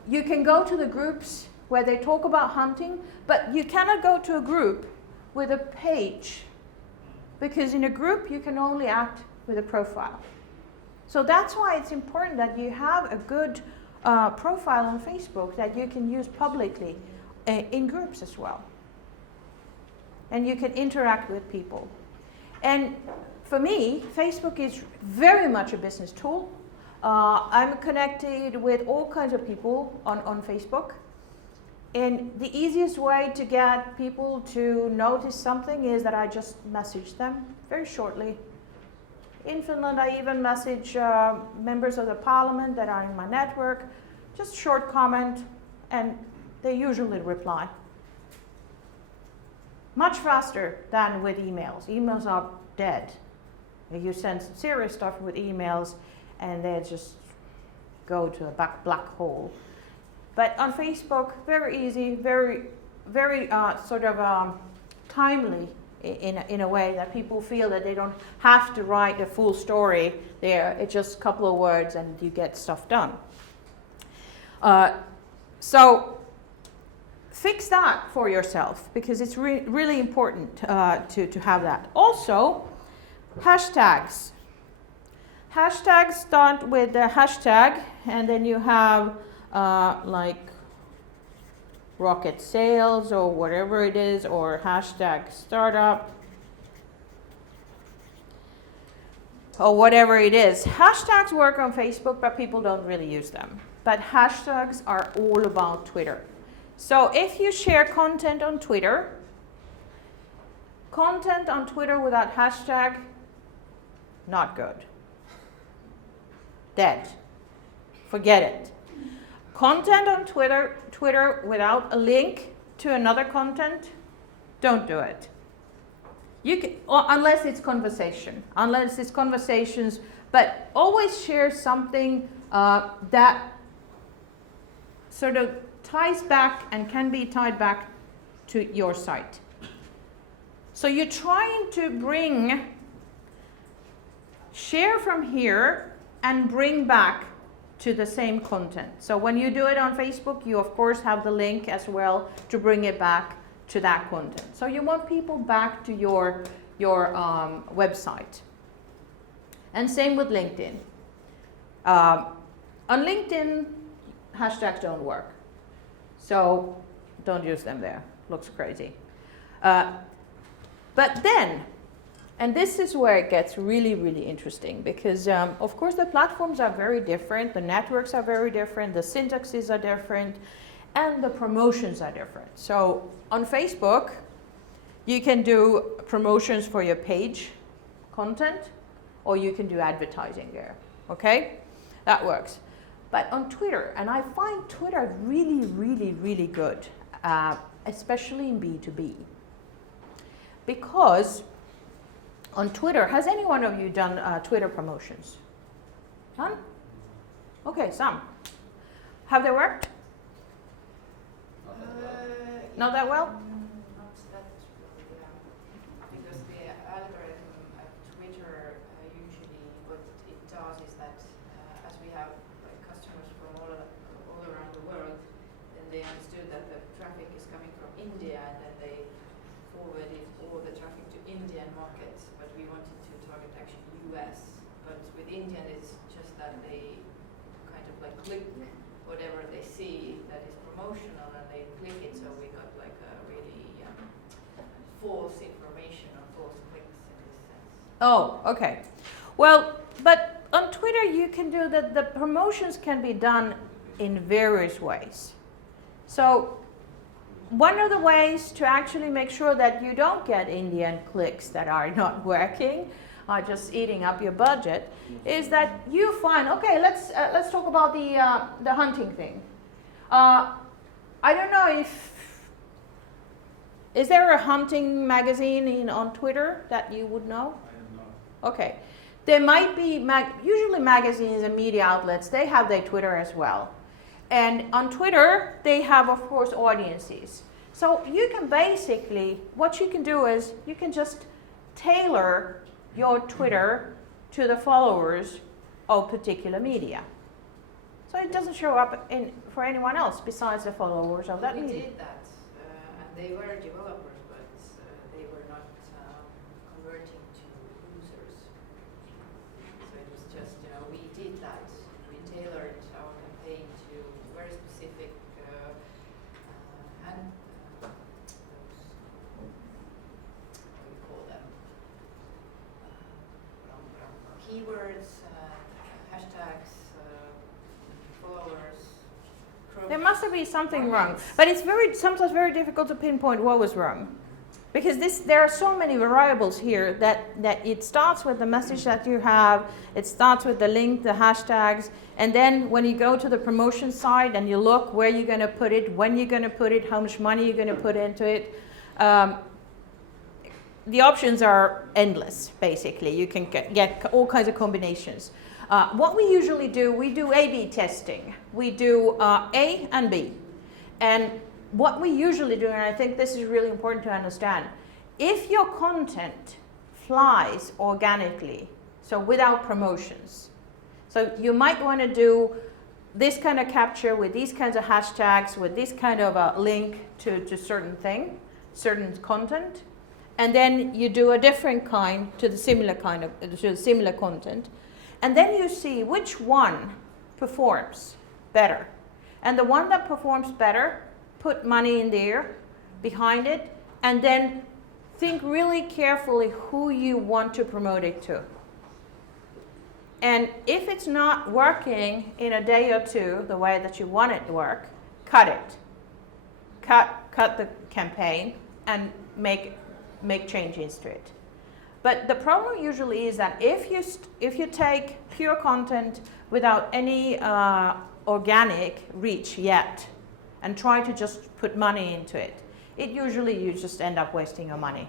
you can go to the groups where they talk about hunting, but you cannot go to a group with a page, because in a group you can only act with a profile. So that's why it's important that you have a good profile on Facebook that you can use publicly in groups as well. And you can interact with people. And for me, Facebook is very much a business tool. I'm connected with all kinds of people on Facebook. And the easiest way to get people to notice something is that I just message them very shortly. In Finland, I even message members of the parliament that are in my network, just short comment, and they usually reply. Much faster than with emails. Emails are dead. You send serious stuff with emails, and they just go to a black hole. But on Facebook, very easy, very sort of timely in a way that people feel that they don't have to write a full story there. It's just a couple of words and you get stuff done. So fix that for yourself because it's really important to have that. Also, hashtags. Hashtags start with the hashtag and then you have like rocket sales or whatever it is, or hashtag startup or whatever it is. Hashtags work on Facebook, but people don't really use them. But hashtags are all about Twitter. So if you share content on Twitter without hashtag, not good. Dead. Forget it. Content on Twitter without a link to another content, don't do it. You can, or unless it's conversations, but always share something that sort of ties back and can be tied back to your site. So you're trying to share from here and bring back to the same content. So when you do it on Facebook, you of course have the link as well to bring it back to that content. So you want people back to your website. And same with LinkedIn. On LinkedIn, hashtags don't work. So don't use them there. Looks crazy. But then, and this is where it gets really, really interesting because, of course, the platforms are very different, the networks are very different, the syntaxes are different, and the promotions are different. So on Facebook, you can do promotions for your page content, or you can do advertising there, okay? That works. But on Twitter, and I find Twitter really, really, really good, especially in B2B, because on Twitter, has any one of you done Twitter promotions? None? Okay, some. Have they worked? Not that well? Not that well, because the algorithm at Twitter usually what it does is that as we have like customers from all around the world, then they understood that the traffic is coming from India and then they forwarded all the traffic to Indian markets, but we wanted to target actually US. But with Indian it's just that they kind of like click whatever they see that is promotional and they click it, so we got like a really false information or false clicks in this sense. Oh, okay. Well, but on Twitter you can do that. The promotions can be done in various ways. So one of the ways to actually make sure that you don't get Indian clicks that are not working, just eating up your budget, is that you find, okay, let's talk about the hunting thing. I don't know is there a hunting magazine on Twitter that you would know? I am not. Okay. There might be, usually magazines and media outlets, they have their Twitter as well. And on Twitter, they have, of course, audiences. So you can basically, what you can do is, you can just tailor your Twitter to the followers of particular media. So it doesn't show up for anyone else besides the followers of that we media. did that, and they were developers, but they were not converting to users. So it was just, we did that. We tailored our campaign to very specific and those, what do you call them? Keywords, hashtags, followers. There must have been something wrong, but it's sometimes very difficult to pinpoint what was wrong, because there are so many variables here that it starts with the message that you have, it starts with the link, the hashtags, and then when you go to the promotion side and you look where you're going to put it, when you're going to put it, how much money you're going to put into it, the options are endless. Basically, you can get all kinds of combinations. What we usually do, we do A/B testing. We do A and B. And what we usually do, and I think this is really important to understand, if your content flies organically, so without promotions, so you might want to do this kind of capture with these kinds of hashtags, with this kind of a link to certain thing, certain content, and then you do a different kind to the similar kind of to the similar content, and then you see which one performs better, and the one that performs better, put money in there behind it, and then think really carefully who you want to promote it to. And if it's not working in a day or two the way that you want it to work, cut it. Cut the campaign and make changes to it. But the problem usually is that if you take pure content without any organic reach yet and try to just put money into it, usually you just end up wasting your money.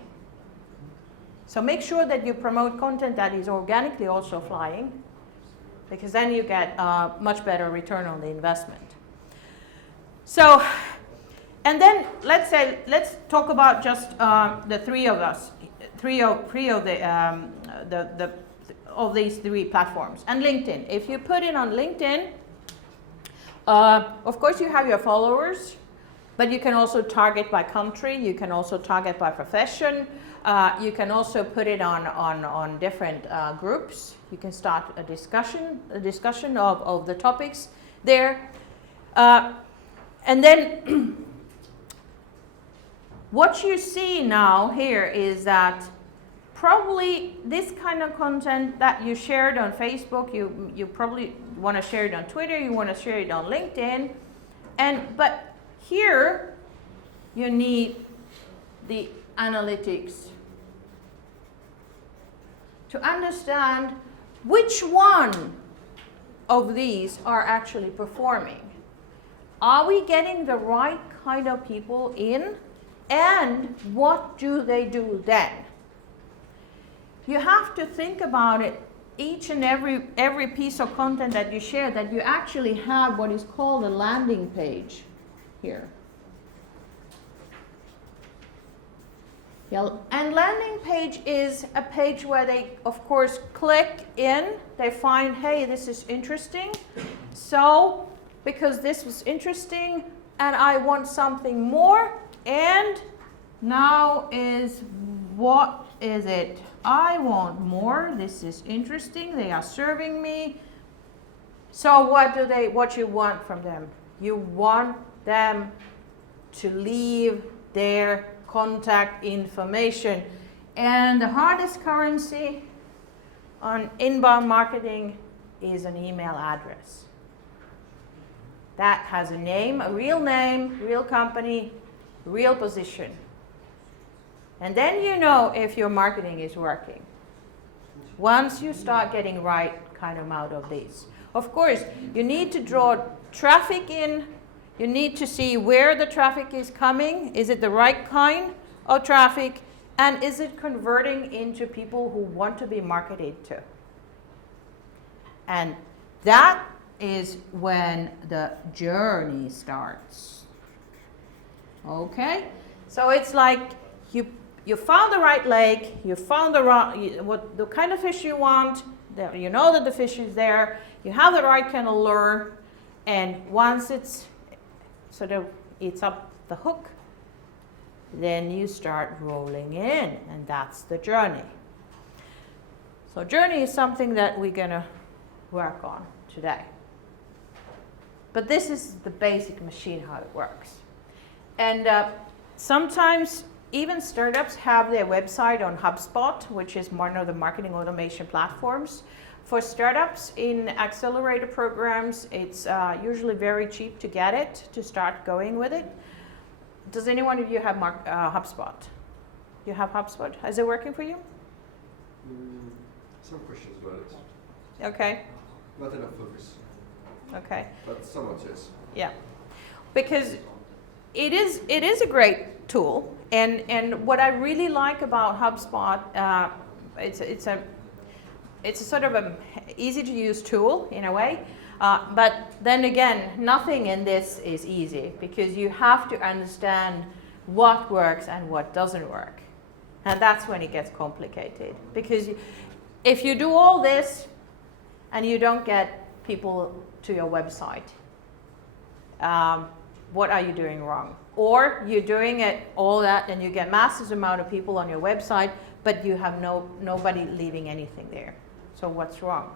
So make sure that you promote content that is organically also flying, because then you get a much better return on the investment. So, and then let's talk about just the three of us, three of these three platforms, and LinkedIn. If you put it on LinkedIn, of course you have your followers, but you can also target by country. You can also target by profession. You can also put it on different groups. You can start a discussion of the topics there. And then what you see now here is that probably this kind of content that you shared on Facebook, you probably want to share it on Twitter, you want to share it on LinkedIn, but here you need the analytics to understand which one of these are actually performing. Are we getting the right kind of people in? And what do they do then? You have to think about it, each and every piece of content that you share, that you actually have what is called a landing page here. Yeah, and landing page is a page where they, of course, click in. They find, hey, this is interesting. So, because this was interesting and I want something more, and now is, what is it? I want more. This is interesting. They are serving me. So what you want from them? You want them to leave their contact information. And the hardest currency on inbound marketing is an email address. That has a name, real company, real position. And then you know if your marketing is working. Once you start getting right kind of out of these. Of course, you need to draw traffic in. You need to see where the traffic is coming. Is it the right kind of traffic? And is it converting into people who want to be marketed to? And that is when the journey starts. Okay? So it's like you found the right lake, you found the kind of fish you want, you know that the fish is there, you have the right kind of lure, and once it's sort of eats up the hook, then you start rolling in, and that's the journey. So journey is something that we're going to work on today. But this is the basic machine, how it works. And sometimes even startups have their website on HubSpot, which is one of the marketing automation platforms. For startups in accelerator programs, it's usually very cheap to get it, to start going with it. Does anyone of you have HubSpot? You have HubSpot? Is it working for you? Some questions about it. Okay. Not enough focus. Okay. But somewhat, yes. Yeah. Because it is a great tool, and what I really like about HubSpot, it's a sort of an easy to use tool in a way. But then again, nothing in this is easy because you have to understand what works and what doesn't work. And that's when it gets complicated. Because if you do all this and you don't get people to your website, what are you doing wrong? Or you're doing it all that and you get massive amount of people on your website, but you have nobody leaving anything there. So what's wrong?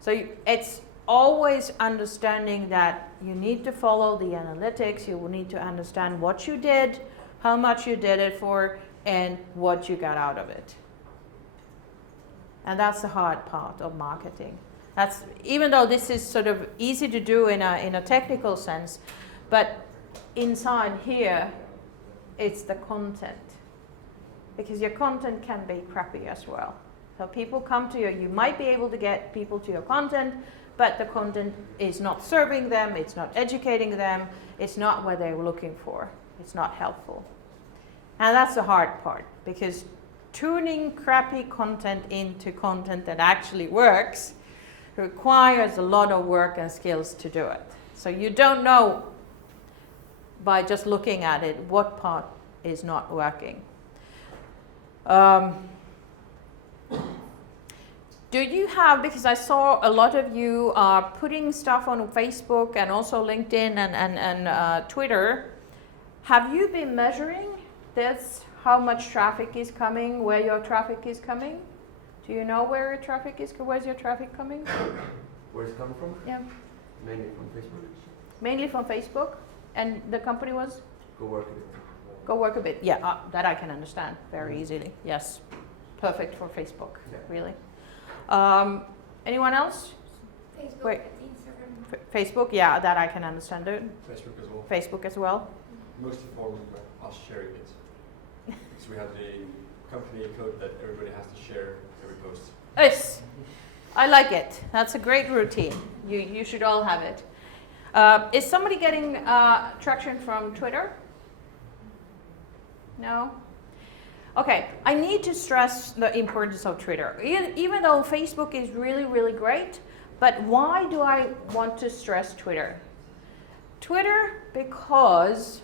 So it's always understanding that you need to follow the analytics, you will need to understand what you did, how much you did it for, and what you got out of it. And that's the hard part of marketing. That's, even though this is sort of easy to do in a technical sense, but inside here, it's the content. Because your content can be crappy as well. So people come to you might be able to get people to your content, but the content is not serving them, it's not educating them, it's not what they were looking for, it's not helpful. And that's the hard part, because tuning crappy content into content that actually works requires a lot of work and skills to do it. So you don't know by just looking at it what part is not working. Do you have, because I saw a lot of you are putting stuff on Facebook and also LinkedIn and Twitter, have you been measuring this, how much traffic is coming, where your traffic is coming? Do you know where your traffic is, where's your traffic coming? Where's it coming from? Yeah. Mainly from Facebook. Mainly from Facebook, and the company was? Go work a bit. Go work a bit, yeah, that I can understand very easily, yes. Perfect for Facebook, Yeah. really. Anyone else? Facebook, Wait. Instagram. Facebook, yeah, that I can understand it. Facebook as well. Facebook as well. Mostly for us sharing it. Because we have the company code that everybody has to share every post. Yes, I like it. That's a great routine. You should all have it. Is somebody getting traction from Twitter? No? Okay, I need to stress the importance of Twitter. Even though Facebook is really, really great, but why do I want to stress Twitter? Twitter, because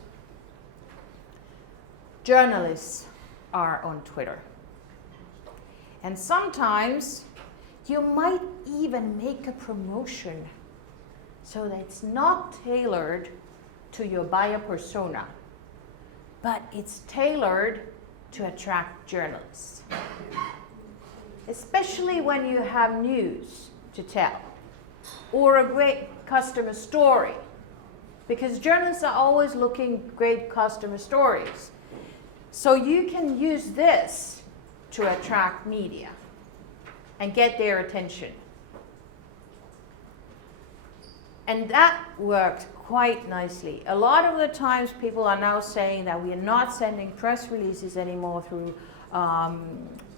journalists are on Twitter. And sometimes you might even make a promotion so that it's not tailored to your buyer persona, but it's tailored to attract journalists. Especially when you have news to tell or a great customer story, because journalists are always looking great customer stories. So you can use this to attract media and get their attention. And that works quite nicely. A lot of the times people are now saying that we are not sending press releases anymore through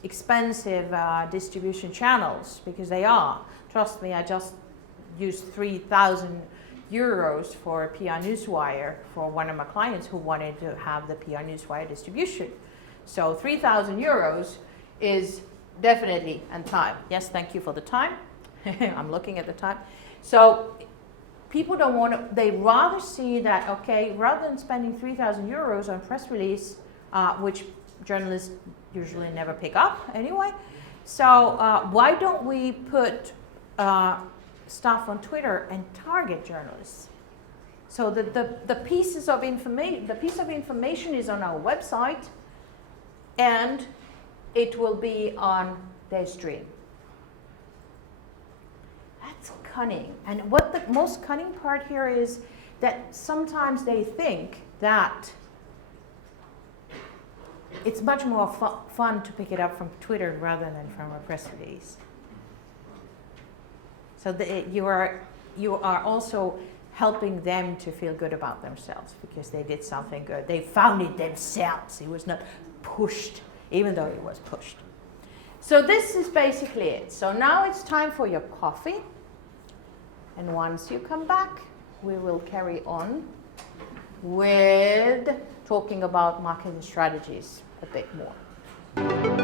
expensive distribution channels, because they are. Trust me, I just used 3,000 euros for a PR Newswire for one of my clients who wanted to have the PR Newswire distribution. So 3,000 euros is definitely, and time. Yes, thank you for the time. I'm looking at the time. So people don't want to, they rather see that, okay, rather than spending 3,000 euros on press release, which journalists usually never pick up anyway. So why don't we put stuff on Twitter and target journalists? So the pieces of information, the piece of information is on our website, and it will be on their stream. That's cunning. And what the most cunning part here is that sometimes they think that it's much more fun to pick it up from Twitter rather than from a press release. So you are also helping them to feel good about themselves because they did something good. They found it themselves. It was not pushed, even though it was pushed. So this is basically it. So now it's time for your coffee. And once you come back, we will carry on with talking about marketing strategies a bit more.